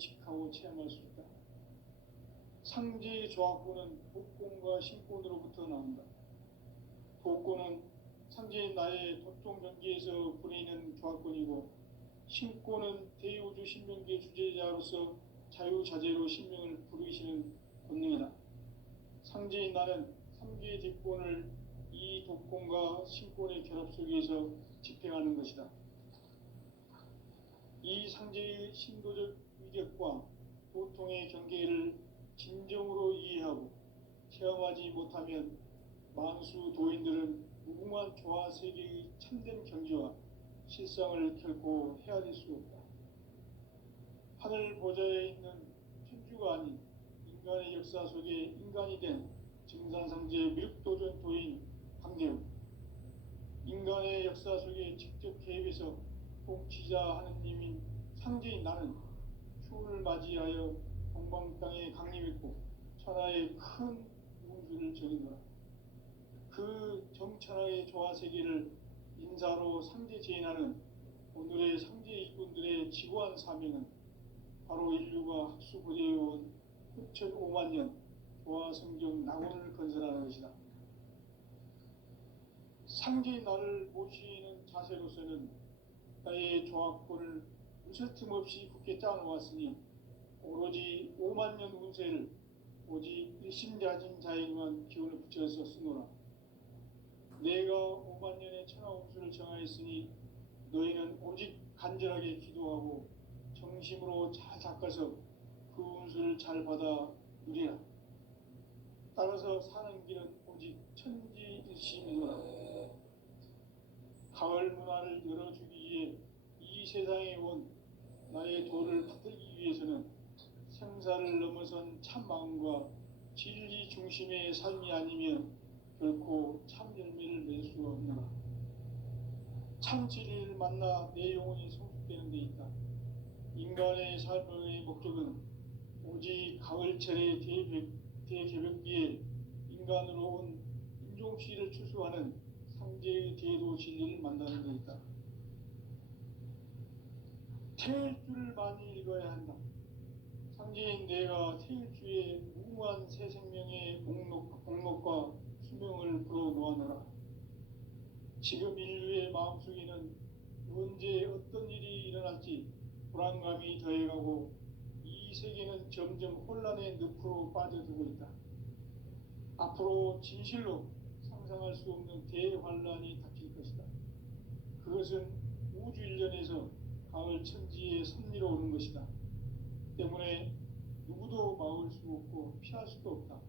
인식하고 체험할 수 있다. 상제의 조합구는 복권과 신권으로부터 나온다. 복권은 상제의 나의 도통 경기에서 부리는 조합권이고, 신권은 대우주 신명기의 주제자로서 자유자재로 신명을 부르시는 권능이다. 상제의 나는 3개의 뒷권을 이 독권과 신권의 결합 속에서 집행하는 것이다. 이 상제의 신도적 위력과 도통의 경계를 진정으로 이해하고 체험하지 못하면 만수 도인들은 무궁한 조화 세계의 참된 경지와 실상을 결코 헤아릴 수 없다. 하늘 보좌에 있는 천주가 아닌 인간의 역사 속에 인간이 된 증산상제의 미륵도전 도인 강대우, 인간의 역사 속에 직접 개입해서 통치자 하느님인 상제인 나는 추운을 맞이하여 동방 땅에 강림했고 천하의 큰 운수를 전이노라. 그 정천하의 조화 세계를 인사로 상제 제인하는 오늘의 상제 이꾼들의 지고한 사명은 바로 인류가 학수고대해온 9,500만 년 조화 성경 낙원을 건설하는 것이다. 상제의 나를 모시는 자세로서는 나의 조합권을 무슨 틈 없이 굳게 짜놓았으니 오로지 5만 년 운세를 오직 일심자진 자에게만 기운을 붙여서 쓰노라. 내가 5만 년의 천하 운수를 정하였으니 너희는 오직 간절하게 기도하고 정심으로 잘 닦아서 그 운수를 잘 받아 누리라. 따라서 사는 길은 오직 천지일심이노라. 가을 문화를 열어주기 위해 이 세상에 온 나의 도를 받들기 위해서는 생사를 넘어선 참 마음과 진리 중심의 삶이 아니면 결코 참 열매를 낼 수 없노라. 참 진리를 만나 내 영혼이 성숙되는 데 있다. 인간의 삶의 목적은 오직 가을철의 대개벽기에 인간으로 온 인종씨를 추수하는 상제의 대도 진리를 만나는 데 있다. 태일주를 많이 읽어야 한다. 상제인 내가 태일주의 무궁한 새 생명의 목록과 수명을 불어놓아노라. 지금 인류의 마음속에는 언제 어떤 일이 일어날지 불안감이 더해가고 이 세계는 점점 혼란의 늪으로 빠져들고 있다. 앞으로 진실로 상상할 수 없는 대환란이 닥칠 것이다. 그것은 우주 일련에서 가을 천지의 섭리로 오는 것이다. 때문에 누구도 막을 수 없고 피할 수도 없다.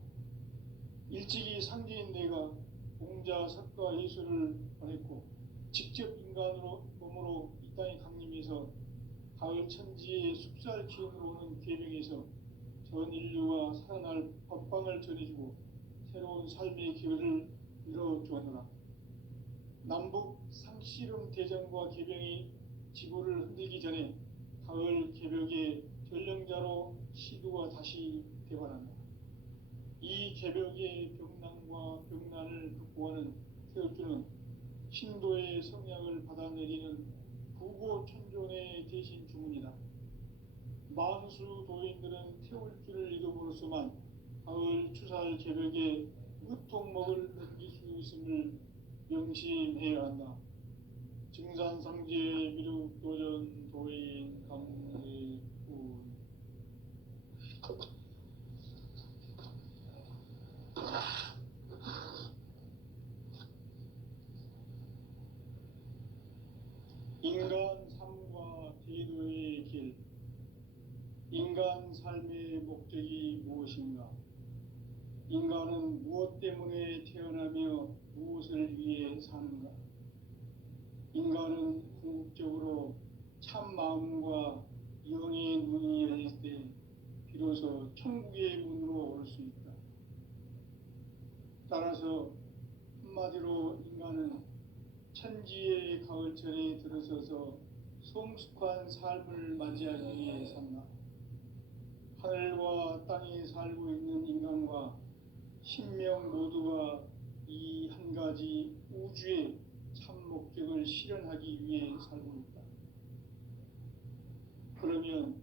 일찍이 상제인 내가 공자, 석가, 예수를 보냈고 직접 인간으로 몸으로 이 땅에 강림해서 가을 천지의 숲살 기운으로 오는 계명에서 전 인류가 살아날 법방을 전해주고 새로운 삶의 기회를 이뤄주었노라. 남북 상씨름 대전과 계병이 지구를 흔들기 전에 가을 개벽의 전령자로 시두가 다시 되관한다. 이 개벽의 병난과 병난을 극복하는 태울주는 신도의 성약을 받아내리는 부고천존의 대신 주문이다. 만수 도인들은 태울주를 읽음으로써만 가을 추살 개벽의 으통목을 넘길 수 있음을 명심해야 한다. 증산상제 미륵도전 도인 강대훈. 인간 삶과 대도의 길. 인간 삶의 목적이 무엇인가? 인간은 무엇 때문에 태어나며 무엇을 위해 사는가? 인간은 궁극적으로 참 마음과 영의 눈이 열릴 때 비로소 천국의 문으로 올 수 있다. 따라서 한마디로 인간은 천지의 가을철에 들어서서 성숙한 삶을 맞이하기 위해 산다. 하늘과 땅에 살고 있는 인간과 신명 모두가 이 한 가지 우주의 참 목적을 실현하기 위해 살고 있다. 그러면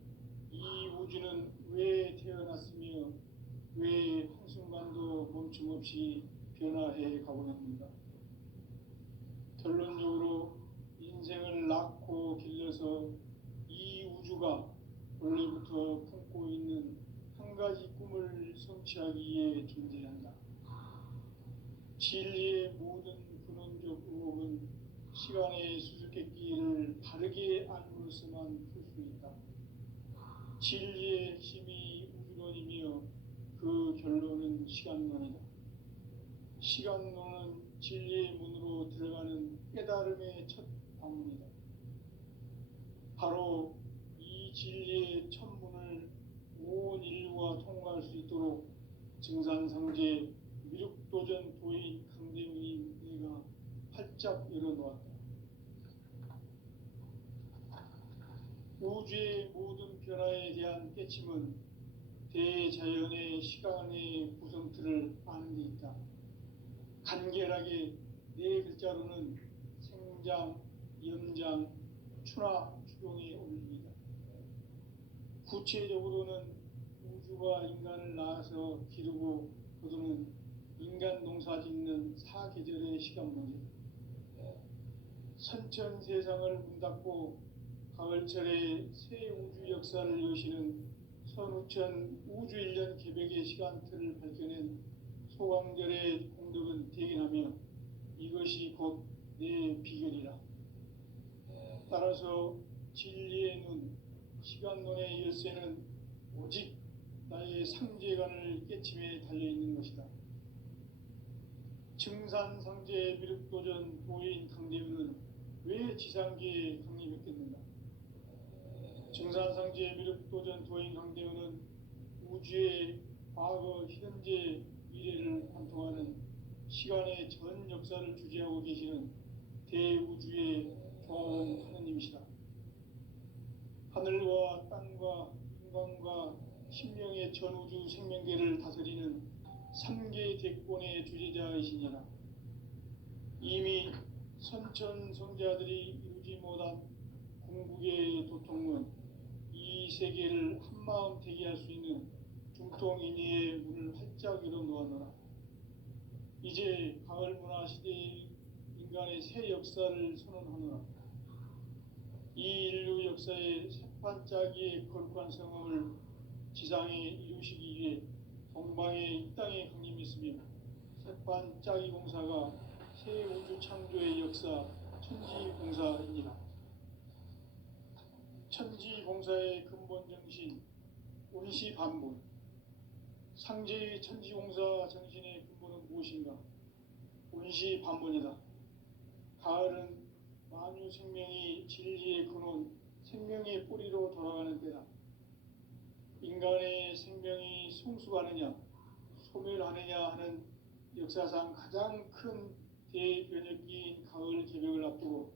이 우주는 왜 태어났으며 왜 한순간도 멈춤 없이 변화해 가고 있는가? 결론적으로 인생을 낳고 길러서 이 우주가 원래부터 품고 있는 한 가지 꿈을 성취하기 위해 존재한다. 진리의 모든 근원적 의혹은 시간의 수수께끼를 바르게 알므로서만 풀 수 있다. 진리의 핵심이 우주론이며 그 결론은 시간론이다. 시간론은 진리의 문으로 들어가는 깨달음의 첫 방문이다. 바로 이 진리의 첫 문을 온 인류가 통과할 수 있도록 증산상제 미륵도전 도인 강대문인 내가 활짝 열어놓았다. 우주의 모든 변화에 대한 깨침은 대자연의 시간의 구성틀을 아는 데 있다. 간결하게 네 글자로는 생장, 연장, 추나 추동의 원리이다. 구체적으로는 우주가 인간을 낳아서 기르고 거두는 인간 농사 짓는 사계절의 시간 문제, 선천 세상을 문 닫고 가을철에 새 우주 역사를 여시는 선우천 우주 1년 개백의 시간틀을 밝혀낸 소강절의 공덕은 대견하며 이것이 곧 내 비결이라. 따라서 진리의 눈, 시간론의 열쇠는 오직 나의 상제관을 깨침에 달려있는 것이다. 증산상제 미륵도전 도인 강대문은 왜 지상계에 강림했겠는가? 증산상제 미륵도전 도인 강대문은 우주의 과거, 현재, 미래를 관통하는 시간의 전 역사를 주재하고 계시는 대우주의 종 하느님이시다. 하늘과 땅과 인간과 신명의 전우주 생명계를 다스리는 3개 대권의 주재자이시니라. 이미 선천성자들이 이루지 못한 궁극의 도통은 이 세계를 한마음 되게 할 수 있는 중통인의의 문을 활짝 열어놓았노라. 이제 가을문화 시대의 인간의 새 역사를 선언하노라. 이 인류 역사의 새반짝이의 거룩한 성음을 지상에 이루시기 위해 동방의 이 땅에 강림했으며 새반짝이 공사가 새 우주 창조의 역사 천지공사입니다. 천지공사의 근본 정신 온시반본, 상제의 천지공사 정신의 근본은 무엇인가? 온시반본이다. 가을은 만유 생명이 진리의 근원, 생명의 뿌리로 돌아가는 때다. 인간의 생명이 성숙하느냐, 소멸하느냐 하는 역사상 가장 큰 대변혁기인 가을 개벽을 앞두고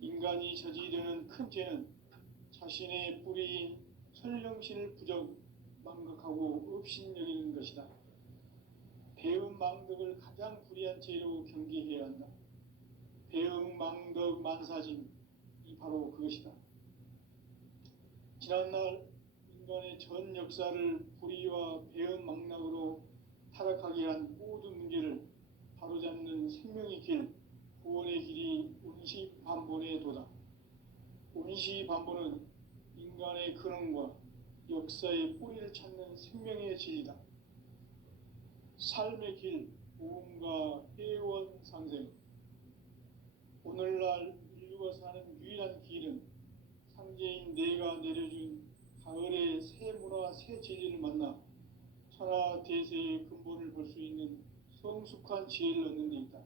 인간이 저지르는 큰 죄는 자신의 뿌리인 설령신을 부정, 망각하고 업신여기는 것이다. 배음 망덕을 가장 불의한 죄로 경계해야 한다. 배음 망덕 만사짐이 바로 그것이다. 지난날 인간의 전 역사를 불의와 배음 망락으로 타락하게 한 모든 문제를 바로잡는 생명의 길, 구원의 길이 온시반본의 도다. 온시반본은 인간의 근원과 역사의 뿌리를 찾는 생명의 진리다. 삶의 길, 보험과 회원 상생. 오늘날 인류가 사는 유일한 길은 상제인 내가 내려준 가을의 새 문화, 새 진리를 만나 천하 대세의 근본을 볼 수 있는 성숙한 지혜를 얻는 데 있다.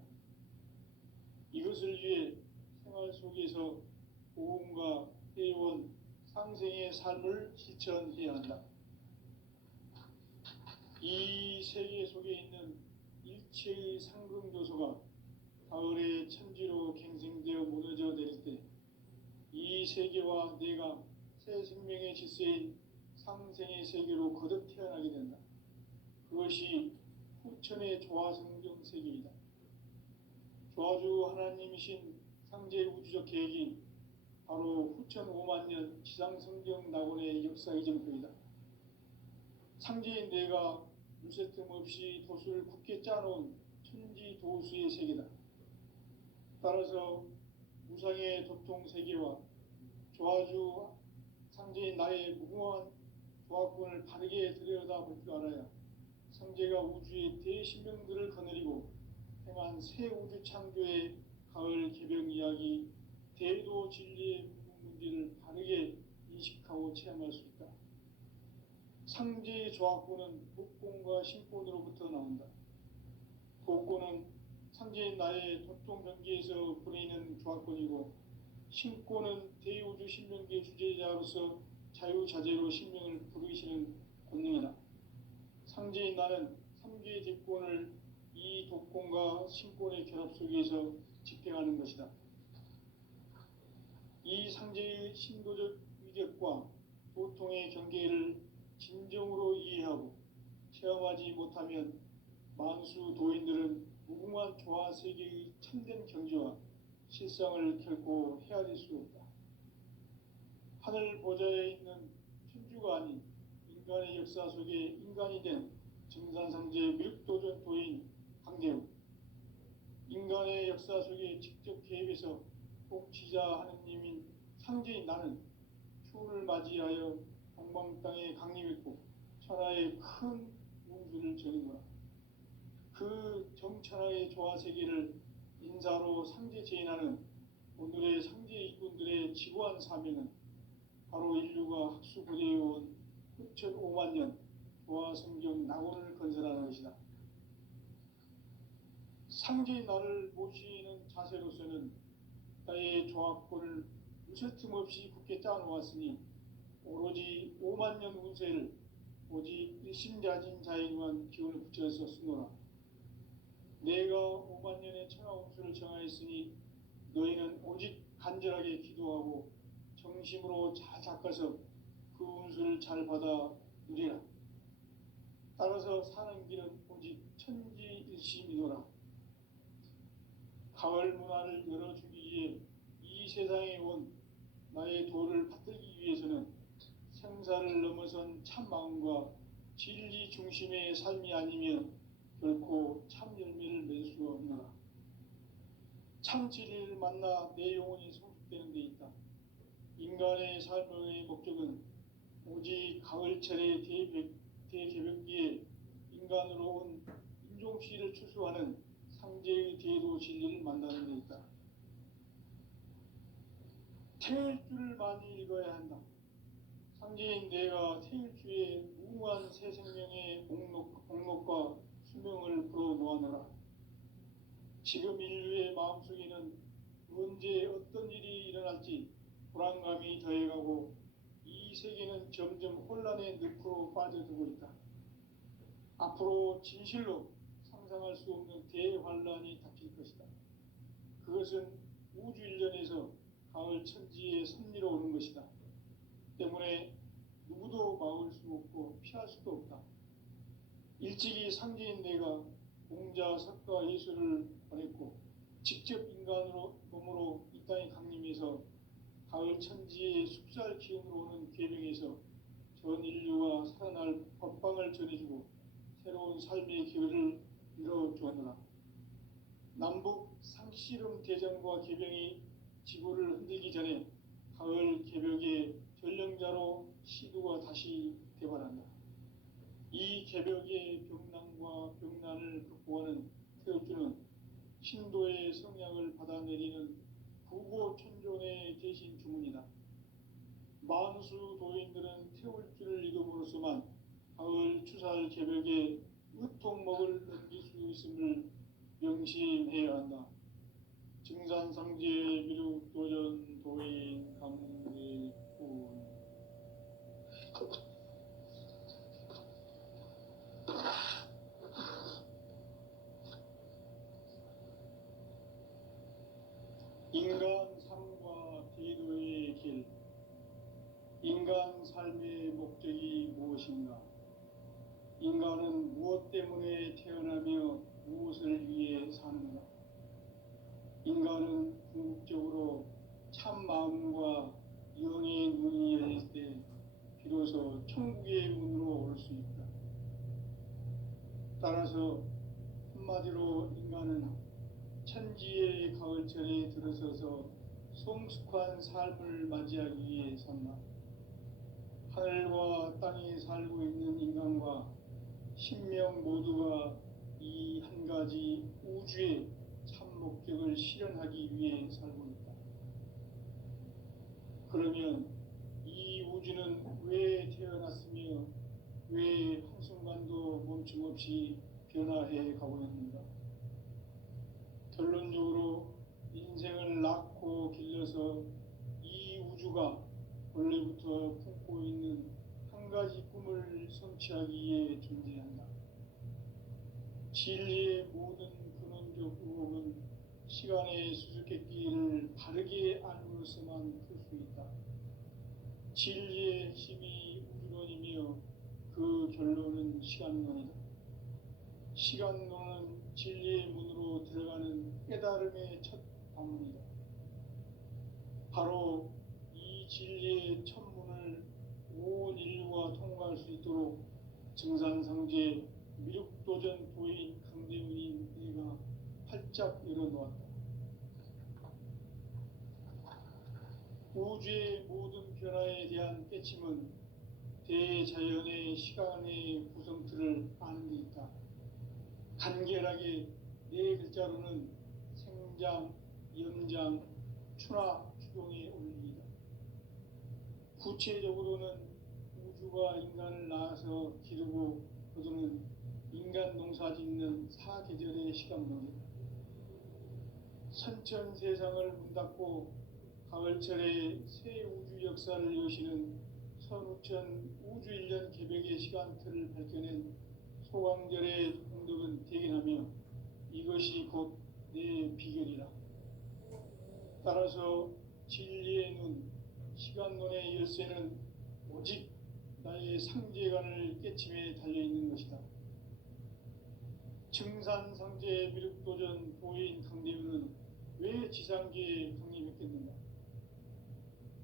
이것을 위해 생활 속에서 보험과 회원, 상생의 삶을 실천해야 한다. 이 세계 속에 있는 일체의 상금요소가 가을의 천지로 갱생되어 무너져 내릴 때 이 세계와 내가 새 생명의 질서인 상생의 세계로 거듭 태어나게 된다. 그것이 후천의 조화성경 세계이다. 조화주 하나님이신 상제 우주적 계획이 바로 후천 5만 년 지상성경 낙원의 역사 이정표이다. 상제인 내가 무쇠틈 없이 돛을 굳게 짜놓은 천지 도수의 세계다. 따라서 무상의 도통 세계와 조화주 상제인 나의 무궁한 조합권을 바르게 들여다볼 줄 알아야 상제가 우주의 대신명들을 거느리고 행한 새 우주 창조의 가을 개벽 이야기, 대도 진리의 문제를 바르게 인식하고 체험할 수 있다. 상제의 조합권은 독권과 신권으로부터 나온다. 독권은 상제인 나의 도통 경계에서 보내는 조합권이고, 신권은 대우주 신명계 주제자로서 자유자재로 신명을 부르시는 권능이다. 상제인 나는 삼계의 대권을 이 독권과 신권의 결합 속에서 집행하는 것이다. 이 상제의 신도적 위력과 도통의 경계를 진정으로 이해하고 체험하지 못하면 만수 도인들은 무궁한 조화 세계의 참된 경지와 실상을 결코 헤아릴 수 없다. 하늘 보좌에 있는 천주가 아닌 인간의 역사 속에 인간이 된 증산상제 밀도전 도인 강대우, 인간의 역사 속에 직접 개입해서 통치자 하느님인 상제인 나는 추운을 맞이하여 동방 땅에 강림했고 천하의 큰 운수를 전인거라. 그 정천하의 조화 세계를 인사로 상제 제인하는 오늘의 상제 이군들의 지구한 사명은 바로 인류가 학수고대해온 흑천 5만 년 조화 성경 낙원을 건설하는 것이다. 상제인 나를 모시는 자세로서는 나의 조합권을 무쇠틈 없이 굳게 짜놓았으니 오로지 5만 년 운세를 오직 일심자진 자에게만 기운을 붙여서 쓰노라. 내가 5만 년의 천하 운수를 정하였으니 너희는 오직 간절하게 기도하고 정심으로 잘 닦아서 그 운수를 잘 받아 누리라. 따라서 사는 길은 오직 천지일심이노라. 가을 문화를 열어주기 위해 이 세상에 온 나의 도를 받들기 위해서는 생사를 넘어선 참 마음과 진리 중심의 삶이 아니면 결코 참 열매를 맺을 수가 없노라. 참 진리를 만나 내 영혼이 성숙되는 데 있다. 인간의 삶의 목적은 오직 가을철의 대개벽기에 인간으로 온 인종시를 추수하는 상제의 대도 진리를 만나는 데 있다. 태일주를 많이 읽어야 한다. 상제인 내가 태일주의 무궁한 새 생명의 목록과 수명을 풀어놓아노라. 지금 인류의 마음속에는 언제 어떤 일이 일어날지 불안감이 더해가고 이 세계는 점점 혼란의 늪으로 빠져들고 있다. 앞으로 진실로 상상할 수 없는 대환란이 닥칠 것이다. 그것은 우주 일련에서 가을 천지의 섭리로 오는 것이다. 때문에 누구도 막을 수 없고 피할 수도 없다. 일찍이 상제인 내가 공자, 석가, 예수를 보냈고 직접 인간으로 몸으로 이 땅에 강림해서 가을 천지의 숲살 기운으로 오는 계명에서 전 인류가 살아날 법방을 전해주고 새로운 삶의 기회를 열어주었노라. 남북 상씨름 대전과 개병이 지구를 흔들기 전에 가을 개벽의 전령자로 시도가 다시 개발한다. 이 개벽의 병난과 병난을 극복하는 태울주는 신도의 성약을 받아내리는 부고천존의 대신 주문이다. 만수 도인들은 태울주를 읽음으로써만 가을 추살 개벽에 의통목을 넘길 수 있음을 명심해야 한다. 증산상제 미륵도전 도인 감리군. 인간 삶과 대도의 길. 인간 삶의 목적이 무엇인가? 인간은 무엇 때문에 태어나며 무엇을 위해 사는가? 인간은 궁극적으로 참 마음과 영의 문이 열릴 때 비로소 천국의 문으로 올 수 있다. 따라서 한마디로 인간은 천지의 가을철에 들어서서 성숙한 삶을 맞이하기 위해 산다. 하늘과 땅에 살고 있는 인간과 신명 모두가 이 한 가지 우주의 참 목적을 실현하기 위해 살고 있다. 그러면 이 우주는 왜 태어났으며 왜 한순간도 멈춤없이 변화해 가고 있는가? 결론적으로 인생을 낳고 길러서 이 우주가 원래부터 품고 있는 한 가지 꿈을 성취하기 위해 존재한다. 진리의 모든 근원적 의혹은 시간의 수수께끼를 바르게 알므로서만 풀 수 있다. 진리의 핵심이 우주론이며 그 결론은 시간론이다. 시간론은 진리의 문으로 들어가는 깨달음의 첫 방문이다. 바로 이 진리의 첫 문을 온 인류가 통과할 수 있도록 증산상제 미륵도전 도인 강대훈인 내가 활짝 열어놓았다. 우주의 모든 변화에 대한 깨침은 대자연의 시간의 구성틀을 아는 데 있다. 간결하게 네 글자로는 생장, 연장, 추나 추동의 원리이다. 구체적으로는 우주가 인간을 낳아서 기르고 거두는 인간 농사 짓는 사계절의 시간론이다. 선천 세상을 문 닫고 가을철에 새 우주 역사를 여시는 선우천 우주 1년 개벽의 시간틀을 밝혀낸 소강절의 공덕은 대견하며 이것이 곧 내 비결이라. 따라서 진리의 눈, 시간론의 열쇠는 오직 나의 상제관을 깨침에 달려있는 것이다. 증산상제 미륵도전 도인 강대훈은 왜 지상계에 강림했겠는가?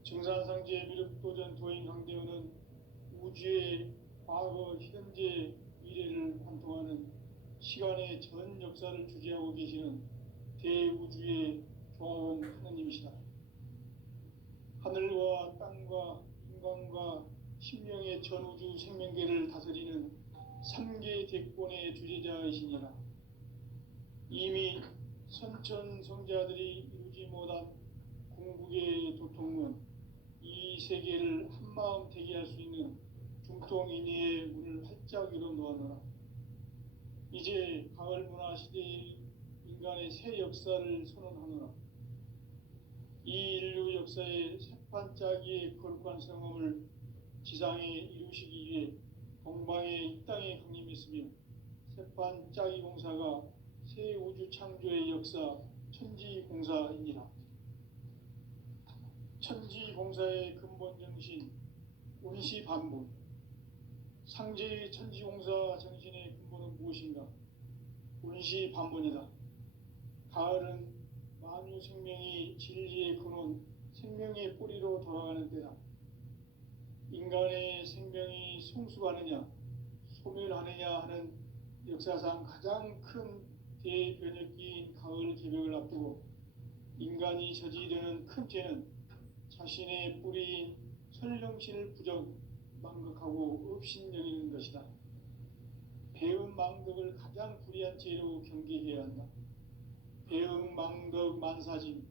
증산상제 미륵도전 도인 강대훈은 우주의 과거, 현재, 미래를 관통하는 시간의 전 역사를 주재하고 계시는 대우주의 조화원 하느님이시다. 하늘과 땅과 인간과 신명의 전우주 생명계를 다스리는 3계 대권의 주재자이시니라. 이미 선천 성자들이 이루지 못한 궁극의 도통문, 이 세계를 한마음 대기할 수 있는 중통인의의 문을 활짝 열어놓아노라. 이제 가을 문화 시대의 인간의 새 역사를 선언하노라. 이 인류 역사의 새판짜기의 거룩한 성험을 지상에 이루시기 위해 동방의 이 땅에 강림했으며 새판짜기 공사가 새 우주 창조의 역사 천지공사이니라. 천지공사의 근본 정신 운시반본. 상제의 천지공사 정신의 근본은 무엇인가? 운시반본이다. 가을은 만유 생명이 진리의 근원, 생명의 뿌리로 돌아가는 때다. 인간의 생명이 성숙하느냐, 소멸하느냐 하는 역사상 가장 큰 대변혁기인 가을 개벽을 앞두고 인간이 저지르는 큰 죄는 자신의 뿌리인 설령신을 부정, 망각하고 업신여기는 것이다. 배음 망덕을 가장 불의한 죄로 경계해야 한다. 배음 망덕 만사진,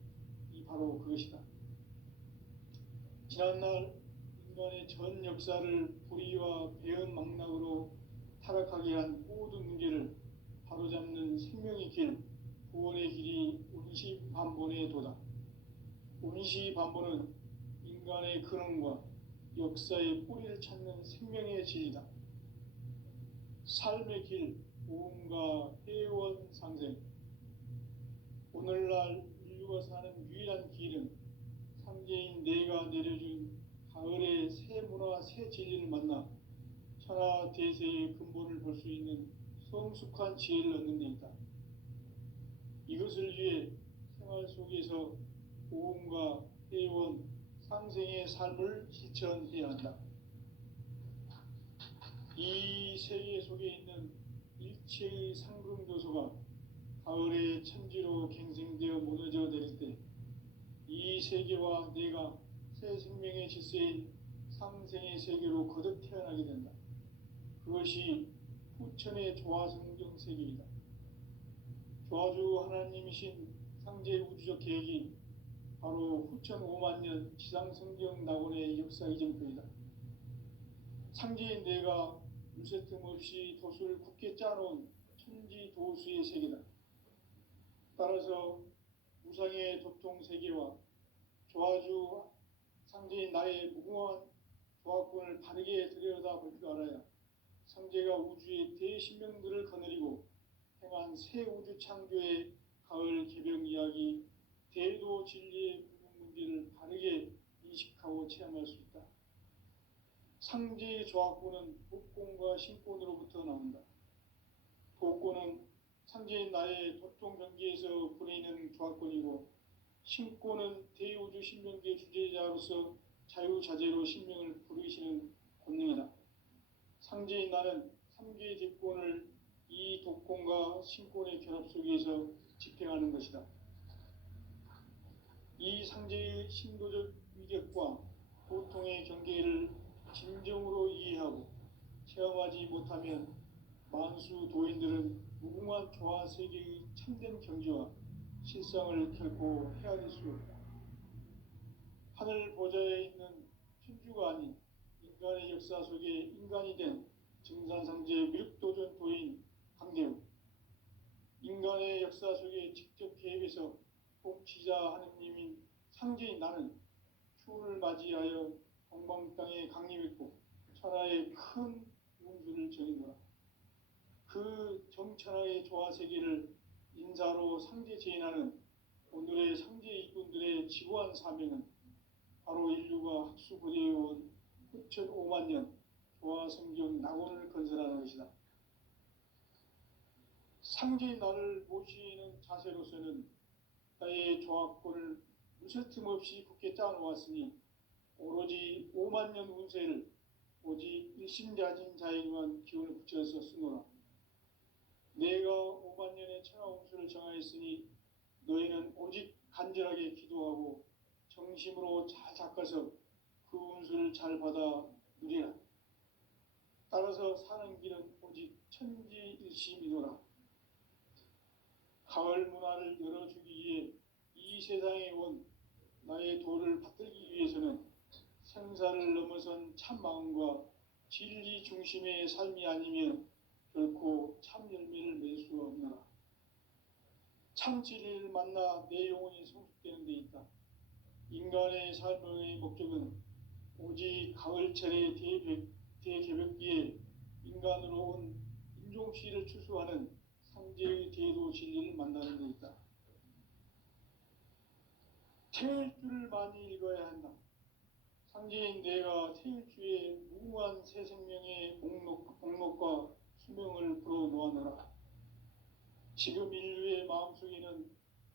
이 바로 그것이다. 지난날 인간의 전 역사를 불의와 배음 망락으로 타락하게 한 모든 문제를 바로잡는 생명의 길, 구원의 길이 운시반본의 도다. 운시반본은 인간의 근원과 역사의 뿌리를 찾는 생명의 진리다. 삶의 길, 모험과 회원 상생. 오늘날 인류가 사는 유일한 길은 상제인 내가 내려준 가을의 새 문화, 새 진리를 만나 천하 대세의 근본을 볼 수 있는 성숙한 지혜를 얻는 데 있다. 이것을 위해 생활 속에서 모험과 회원, 상생의 삶을 실천해야 한다. 이 세계 속에 있는 일체의 상금교소가 가을의 천지로 갱생되어 무너져 내릴 때 이 세계와 내가 새 생명의 질서인 상생의 세계로 거듭 태어나게 된다. 그것이 후천의 조화성경 세계이다. 조화주 하나님이신 상제 우주적 계획이 바로 후천 5만 년 지상성경 낙원의 역사 이전표이다. 상제인 내가 물새 틈 없이 도수를 굳게 짜놓은 천지 도수의 세계다. 따라서 우상의 도통 세계와 조화주 상제인 나의 무궁한 조화권을 바르게 들여다볼 줄 알아야 상제가 우주의 대신명들을 거느리고 행한 새 우주 창조의 가을 개벽 이야기, 대도 진리의 문제를 바르게 인식하고 체험할 수 있다. 상제의 조화권은 복권과 신권으로부터 나온다. 복권은 상제인 나의 도통 경계에서 부리는 조화권이고, 신권은 대우주 신명계 주제자로서 자유자재로 신명을 부르시는 권능이다. 상제인 나는 3개의 대권을 이 독권과 신권의 결합 속에서 집행하는 것이다. 이 상제의 신도적 위격과 고통의 경계를 진정으로 이해하고 체험하지 못하면 만수 도인들은 무궁한 조화 세계의 참된 경지와 실상을 결코 헤아릴 수 없다. 하늘 보좌에 있는 천주가 아닌 인간의 역사 속에 인간이 된 증산상제 미륵도전 도인 강대우, 인간의 역사 속에 직접 개입해서 통치자 하느님인 상제인 나는 추운을 맞이하여 동방 땅에 강림했고 천하의 큰 운수를 정인노라. 그 정천하의 조화 세계를 인사로 상제 제인하는 오늘의 상제 이꾼들의 지고한 사명은 바로 인류가 학수고대해온 후천 5만 년 조화 성경 낙원을 건설하는 것이다. 상제인 나를 모시는 자세로서는 나의 조화권을 무쇠틈 없이 굳게 짜놓았으니 오로지 5만 년 운세를 오직 일심자진 자에게만 기운을 붙여서 쓰노라. 내가 5만 년의 천하 운수를 정하였으니 너희는 오직 간절하게 기도하고 정심으로 잘 닦아서 그 운수를 잘 받아 누리라. 따라서 사는 길은 오직 천지일심이노라. 가을 문화를 열어주기 위해 이 세상에 온 나의 도를 받들기 위해서는 생사를 넘어선 참 마음과 진리 중심의 삶이 아니면 결코 참 열매를 맺을 수 없노라. 참 진리를 만나 내 영혼이 성숙되는 데 있다. 인간의 삶의 목적은 오직 가을철의 대개벽기에 인간으로 온 인종시를 추수하는 상제의 대도 진리를 만나는 데 있다. 태일주를 많이 읽어야 한다. 상제인 내가 태일주의 무궁한 새 생명의 목록과 수명을 불어놓아노라. 지금 인류의 마음속에는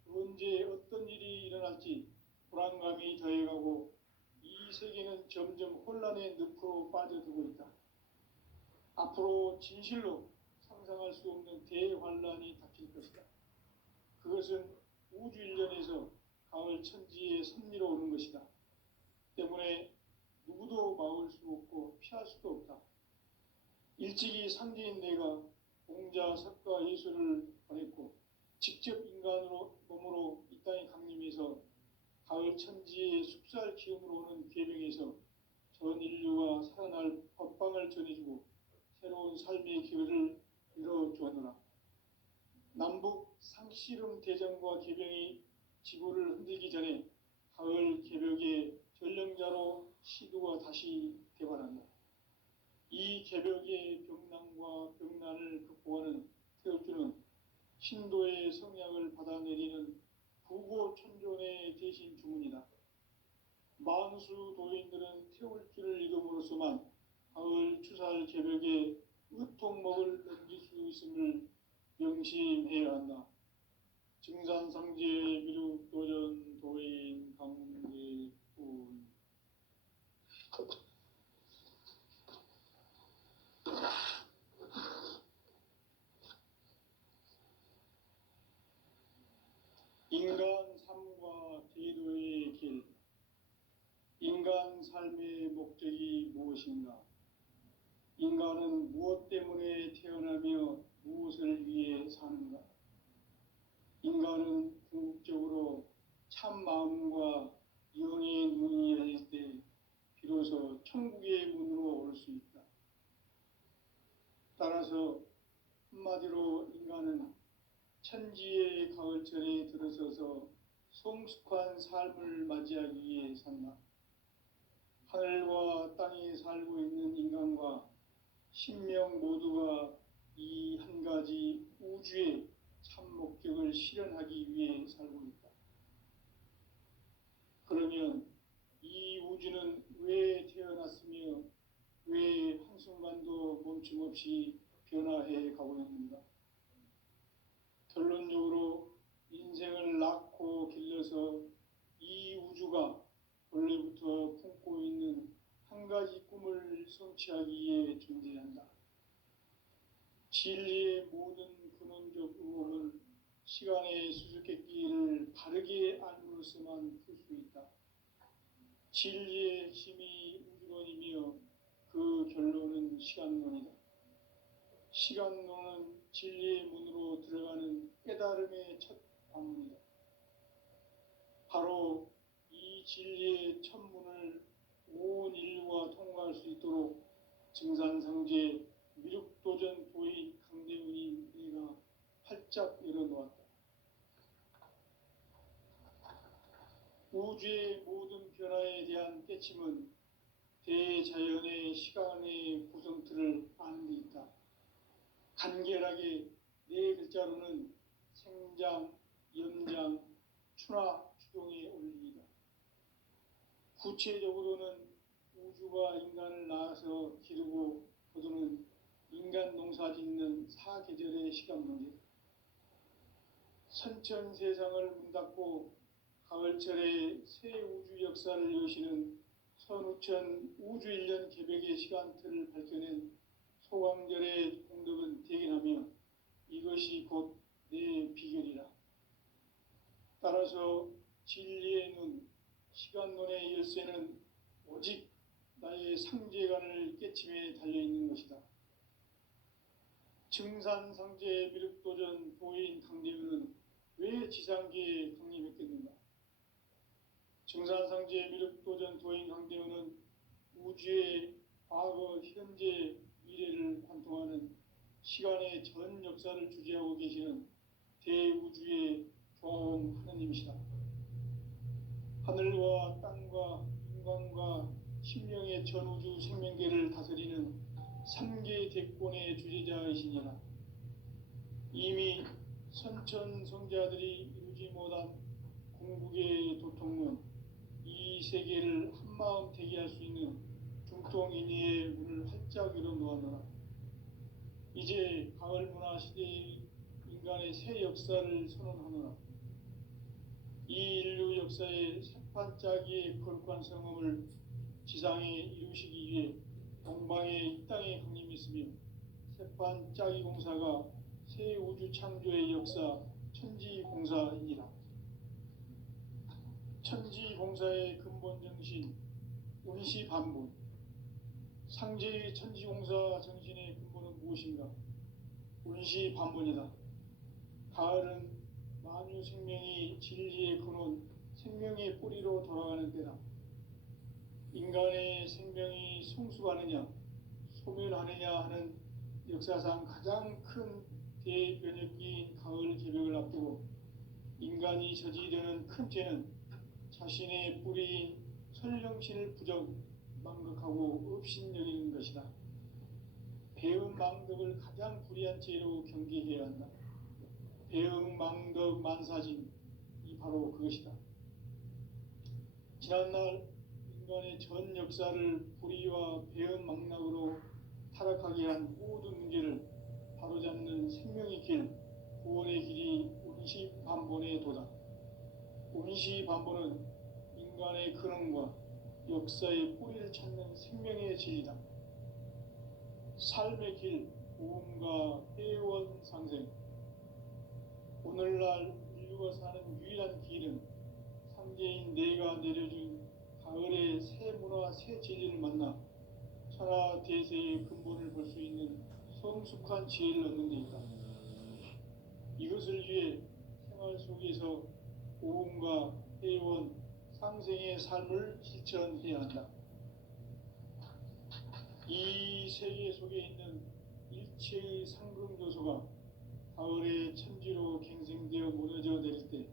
언제 어떤 일이 일어날지 불안감이 더해가고 이 세계는 점점 혼란의 늪으로 빠져들고 있다. 앞으로 진실로 상상할 수 없는 대환란이 닥칠 것이다. 그것은 우주 일련에서 가을 천지의 섭리로 오는 것이다. 때문에 누구도 막을 수 없고 피할 수도 없다. 일찍이 상제인 내가 공자, 석가, 예수를 보냈고 직접 인간으로 몸으로 이 땅에 강림해서 가을 천지의 숲살 기음으로 오는 계명에서 전 인류가 살아날 법방을 전해주고 새로운 삶의 기회를 열어주었노라. 남북 상씨름 대전과 계병이 지구를 흔들기 전에 가을 개벽의 전령자로 시도가 다시 개발한다. 이 개벽의 병난과 병난을 극복하는 태울주는 신도의 성약을 받아내리는 부고천존의 대신 주문이다. 만수 도인들은 태울주를 읽음으로써만 가을 추살 개벽의 의통목을 넘길 수 있음을 명심해야 한다. 증산상제의 미륵도전 도인 강대군. 무엇인가? 인간은 무엇 때문에 태어나며 무엇을 위해 사는가? 인간은 궁극적으로 참 마음과 영의 문이 열릴 때 비로소 천국의 문으로 올 수 있다. 따라서 한마디로 인간은 천지의 가을철에 들어서서 성숙한 삶을 맞이하기 위해 산다. 하늘과 땅에 살고 있는 인간과 신명 모두가 이 한 가지 우주의 참 목적을 실현하기 위해 살고 있다. 그러면 이 우주는 왜 태어났으며 왜 한순간도 멈춤없이 변화해 가고 있는가? 결론적으로 인생을 낳고 길러서 이 우주가 원래부터 품고 있는 한 가지 꿈을 성취하기 위해 존재한다. 진리의 모든 근원적 의혹은 시간의 수수께끼를 바르게 알므로서만 풀 수 있다. 진리의 핵심이 우주론이며 그 결론은 시간론이다. 시간론은 진리의 문으로 들어가는 깨달음의 첫 관문이다. 바로 이 진리의 첫 문을 온 인류가 통과할 수 있도록 증산성제 미륵도전 도인 강대훈이 내가 활짝 열어놓았다. 우주의 모든 변화에 대한 깨침은 대자연의 시간의 구성틀을 아는 데 있다. 간결하게 네 글자로는 생장, 연장, 추나 추동의 원리이다. 구체적으로는 우주가 인간을 낳아서 기르고 거두는 인간 농사 짓는 사계절의 시간 문제다. 선천 세상을 문 닫고 가을철에 새 우주 역사를 여시는 선우천 우주 1년 개백의 시간틀을 밝혀낸 소광절의 공덕은 대견하며 이것이 곧 내 비결이라. 따라서 진리의 눈, 시간론의 열쇠는 오직 나의 상제관을 깨침에 달려있는 것이다. 증산상제 미륵도전 도인 강대훈은 왜 지상계에 강림했겠는가? 증산상제 미륵도전 도인 강대훈은 우주의 과거, 현재, 미래를 관통하는 시간의 전 역사를 주재하고 계시는 대우주의 교황 하느님이시다. 하늘과 땅과 인간과 신명의 전우주 생명계를 다스리는 3계 대권의 주재자이시니라. 이미 선천성자들이 이루지 못한 궁극의 도통문, 이 세계를 한마음 대기할 수 있는 중통인의의 문을 활짝 열어놓았노라. 이제 가을 문화 시대의 인간의 새 역사를 선언하노라. 이 인류 역사의 새판짜기의 거룩한 성음을 지상에 이루시기 위해 동방의 이 땅에 강림했으며 새판짜기 공사가 새 우주 창조의 역사 천지공사이니라. 천지공사의 근본 정신 운시반본. 상제의 천지공사 정신의 근본은 무엇인가? 운시반본이다. 가을은 만유 생명이 진리의 근원, 생명의 뿌리로 돌아가는 때다. 인간의 생명이 성숙하느냐, 소멸하느냐 하는 역사상 가장 큰 대변혁기인 가을 개벽을 앞두고 인간이 저지르는 큰 죄는 자신의 뿌리인 설령신을 망각하고 업신여기는 것이다. 배은망덕을 가장 불의한 죄로 경계해야 한다. 배은망덕 만사진, 이 바로 그것이다. 지난날 인간의 전 역사를 불의와 배은망락으로 타락하게 한 모든 문제를 바로잡는 생명의 길, 구원의 길이 운시반본의 도다. 운시반본은 인간의 근원과 역사의 뿌리를 찾는 생명의 진리다. 삶의 길, 구원과 회원 상생. 오늘날 인류가 사는 유일한 길은 상제인 내가 내려준 가을의 새 문화, 새 진리를 만나 천하 대세의 근본을 볼 수 있는 성숙한 지혜를 얻는 데 있다. 이것을 위해 생활 속에서 오음과 회원, 상생의 삶을 실천해야 한다. 이 세계 속에 있는 일체의 상승 요소가 가을의 천지로 갱생되어 무너져 내릴 때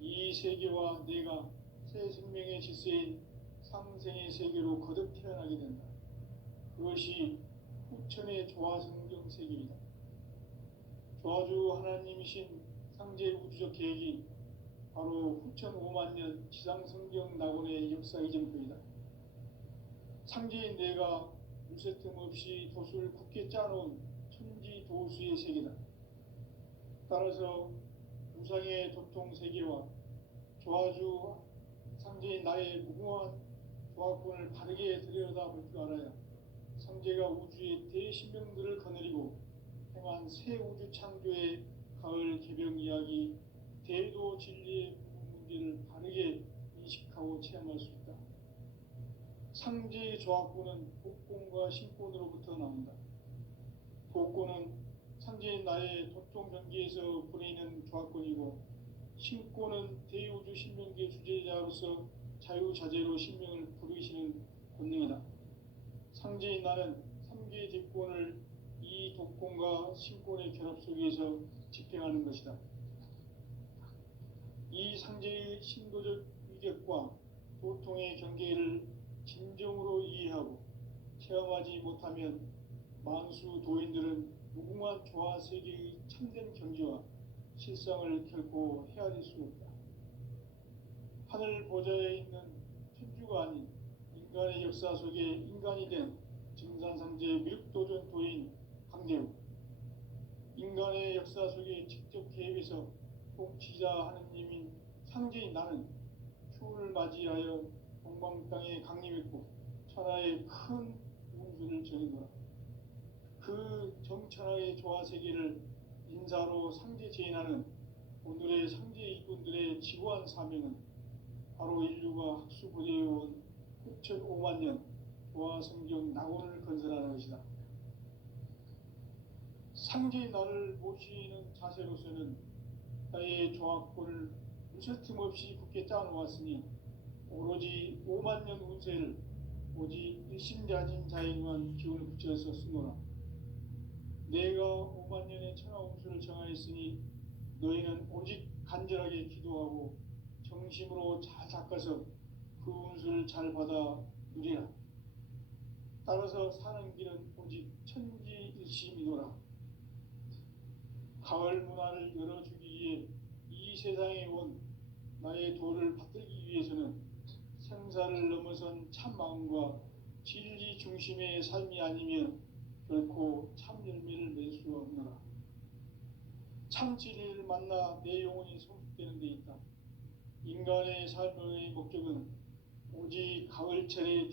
이 세계와 내가 새 생명의 질서인 상생의 세계로 거듭 태어나게 된다. 그것이 후천의 조화성경 세계이다. 조화주 하나님이신 상제 우주적 계획이 바로 후천 5만 년 지상성경 낙원의 역사 이전표이다. 상제인 내가 물새 틈 없이 도수를 굳게 짜놓은 천지 도수의 세계다. 따라서 우상의 도통 세계와 조화주 상제인 나의 무궁한 조화권을 바르게 들여다볼 줄 알아야 상제가 우주의 대신명들을 거느리고 행한 새 우주 창조의 가을 개병 이야기, 대도 진리의 문제를 바르게 인식하고 체험할 수 있다. 상제의 조화권은 복권과 신권으로부터 나온다. 복권은 상제인 나의 도통 경계에서 보내는 조화권이고, 신권은 대우주 신명계 주제자로서 자유자재로 신명을 부르시는 권능이다. 상제인 나는 3개의 대권을 이 독권과 신권의 결합 속에서 집행하는 것이다. 이 상제의 신도적 위격과 도통의 경계를 진정으로 이해하고 체험하지 못하면 만수 도인들은 무궁한 조화 세계의 참된 경지와 실상을 결코 헤아릴 수 없다. 하늘 보좌에 있는 천주가 아닌 인간의 역사 속에 인간이 된 증산상제 미륵도전 도인 강대우, 인간의 역사 속에 직접 개입해서 통치자 하느님인 상제인 나는 추운을 맞이하여 동방 땅에 강림했고 천하의 큰 운수를 전이노라. 그 정천하의 조화세계를 인사로 상제 제인하는 오늘의 상제 이군들의 지구한 사명은 바로 인류가 학수고대해온 후천 5만 년 조화성경 낙원을 건설하는 것이다. 상제의 나를 모시는 자세로서는 나의 조화권을 무쇠틈 없이 굳게 짜놓았으니 오로지 5만 년 운세를 오직 일심자진 자에게만 기운을 붙여서 쓰노라. 내가 5만 년의 천하 운수를 정하였으니 너희는 오직 간절하게 기도하고 정심으로 잘 닦아서 그 운수를 잘 받아 누리라. 따라서 사는 길은 오직 천지일심이노라. 가을 문화를 열어주기 위해 이 세상에 온 나의 도를 받들기 위해서는 생사를 넘어선 참 마음과 진리 중심의 삶이 아니면 결코 참 열매를 맺을 수 없노라. 참 진리를 만나 내 영혼이 성숙되는 데 있다. 인간의 삶의 목적은 오직 가을철의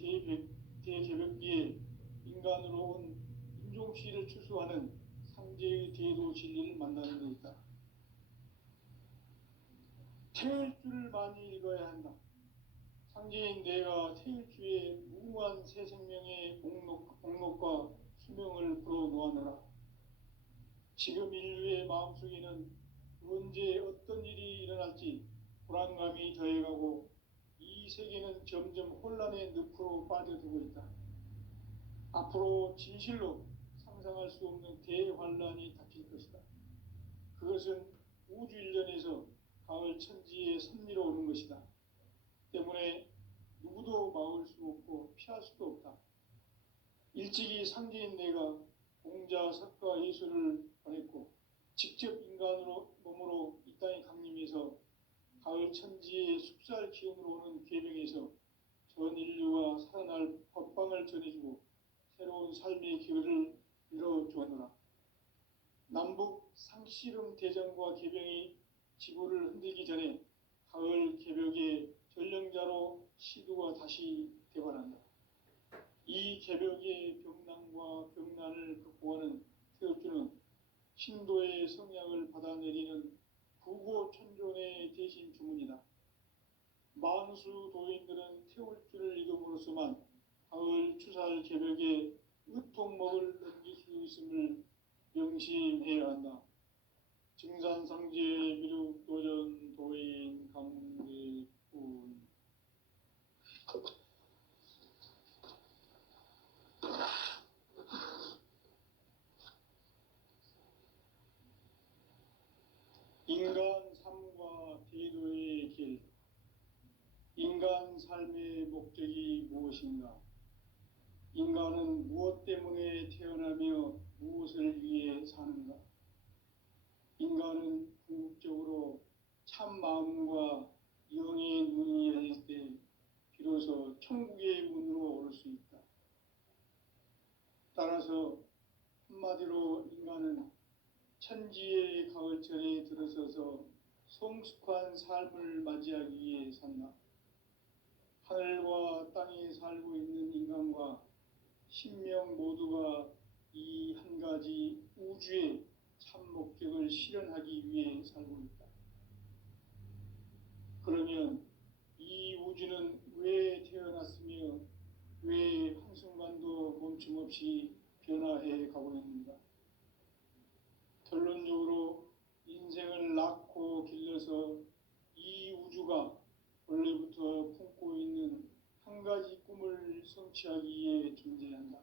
대개벽기에 인간으로 온 인종시를 추수하는 상제의 대도 진리를 만나는 데 있다. 태일주를 많이 읽어야 한다. 상제인 내가 태일주의 무궁한 새 생명의 목록과 수명을 불어놓아노라. 지금 인류의 마음속에는 언제 어떤 일이 일어날지 불안감이 더해가고 이 세계는 점점 혼란의 늪으로 빠져들고 있다. 앞으로 진실로 상상할 수 없는 대환란이 닥칠 것이다. 그것은 우주 일련에서 가을 천지의 섭리로 오는 것이다. 때문에 누구도 막을 수 없고 피할 수도 없다. 일찍이 상제인 내가 공자, 석가, 예수를 보냈고 직접 인간으로 몸으로 이 땅에 강림해서 가을 천지의 숙살 기운으로 오는 계명에서 전 인류가 살아날 법방을 전해주고 새로운 삶의 기회를 열어주었노라. 남북 상씨름 대전과 개병이 지구를 흔들기 전에 가을 개벽의 전령자로 시두가 다시 되관한다. 이 개벽의 병난과 병난을 극복하는 태울주는 신도의 성약을 받아내리는 구고천존의 대신 주문이다. 만수 도인들은 태울주를 읽음으로써만 가을 추살 개벽에 으통목을 넘길 수 있음을 명심해야 한다. 증산상제 미륵 도전 도인 강대군. 인간 삶과 대도의 길. 인간 삶의 목적이 무엇인가? 인간은 무엇 때문에 태어나며 무엇을 위해 사는가? 인간은 궁극적으로 참 마음과 영의 눈이 열릴 때 비로소 천국의 문으로 오를 수 있다. 따라서 한마디로 인간은 천지의 가을철에 들어서서 성숙한 삶을 맞이하기 위해 산다. 하늘과 땅에 살고 있는 인간과 신명 모두가 이 한 가지 우주의 참 목적을 실현하기 위해 살고 있다. 그러면 이 우주는 왜 태어났으며 왜 한순간도 멈춤없이 변화해 가고 있는가? 결론적으로 인생을 낳고 길러서 이 우주가 원래부터 품고 있는 한 가지 꿈을 성취하기 위해 존재한다.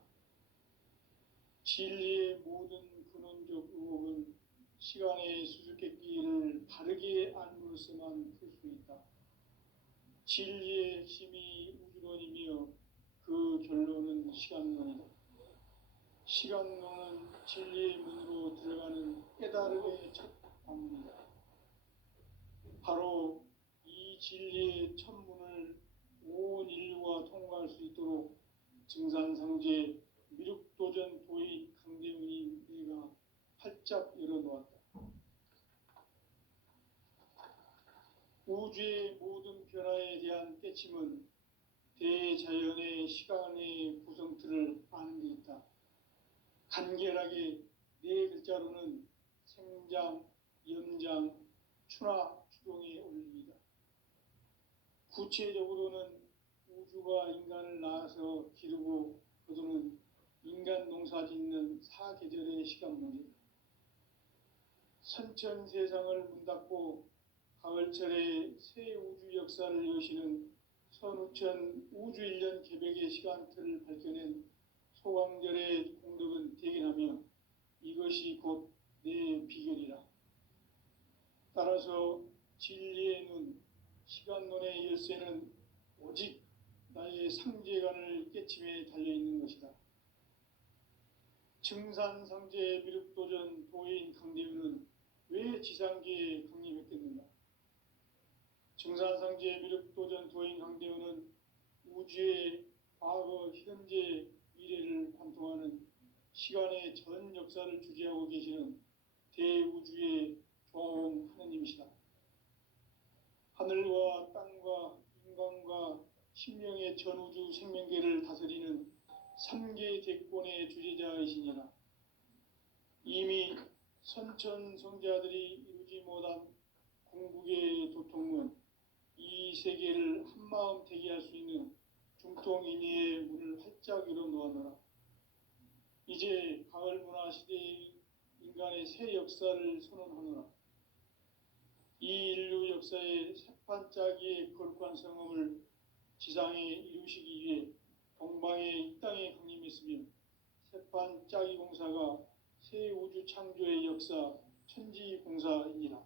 진리의 모든 근원적 의혹은 시간의 수수께끼를 바르게 알므로써만 풀 수 있다. 진리의 핵심이 우주론이며 그 결론은 시간론이다. 시간론은 진리의 문으로 들어가는 깨달음의 첫 방문이다. 바로 이 진리의 첫 문을 온 인류가 통과할 수 있도록 증산상제 미륵도전 도인 강대훈이 내가 활짝 열어놓았다. 우주의 모든 변화에 대한 깨침은 대자연의 시간의 구성틀을 아는 데 있다. 간결하게 네 글자로는 생장, 염장, 추나 추동의 원리이다. 구체적으로는 우주가 인간을 낳아서 기르고 거두는 인간 농사 짓는 사계절의 시간문이다. 선천 세상을 문 닫고 가을철에 새 우주 역사를 여시는 선우천 우주 1년 개벽의 시간틀을 밝혀낸 소강절의 공덕은 대견하며 이것이 곧 내 비결이라. 따라서 진리의 눈, 시간론의 열쇠는 오직 나의 상제관을 깨침에 달려있는 것이다. 증산상제 미륵도전 도인 강대훈은 왜 지상계에 강림했겠는가? 증산상제 미륵도전 도인 강대훈은 우주의 과거, 현재, 미래를 관통하는 시간의 전 역사를 주재하고 계시는 대우주의 조화원 하느님이시다. 하늘과 땅과 인간과 신명의 전우주 생명계를 다스리는 3계 대권의 주재자이시니라. 이미 선천성자들이 이루지 못한 궁극의 도통문, 이 세계를 한마음 되게 할 수 있는 중통인의의 문을 활짝 열어놓아노라. 이제 가을 문화 시대의 인간의 새 역사를 선언하노라. 이 인류 역사의 새판짜기의 거룩한 성험을 지상에 이루시기 위해 동방의 이 땅에 강림했으며 새판짜기 공사가 새 우주 창조의 역사 천지공사이니라.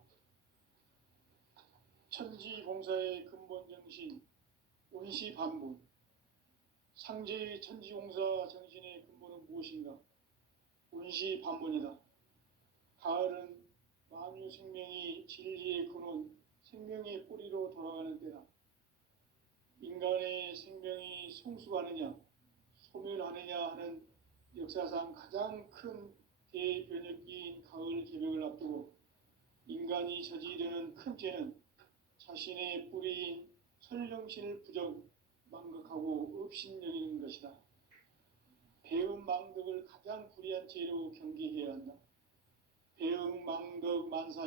천지공사의 근본 정신 원시반분. 상제의 천지공사 정신의 근본은 무엇인가? 원시반분이다. 가을은 만유 생명이 진리의 근원, 생명의 뿌리로 돌아가는 때다. 인간의 생명이 성숙하느냐, 소멸하느냐 하는 역사상 가장 큰 대변혁기인 가을 개벽을 앞두고 인간이 저지르는 큰 죄는 자신의 뿌리인 설령신을 망각하고 업신여기는 것이다. 배은망덕을 가장 불의한 죄로 경계해야 한다. 배은망덕 만사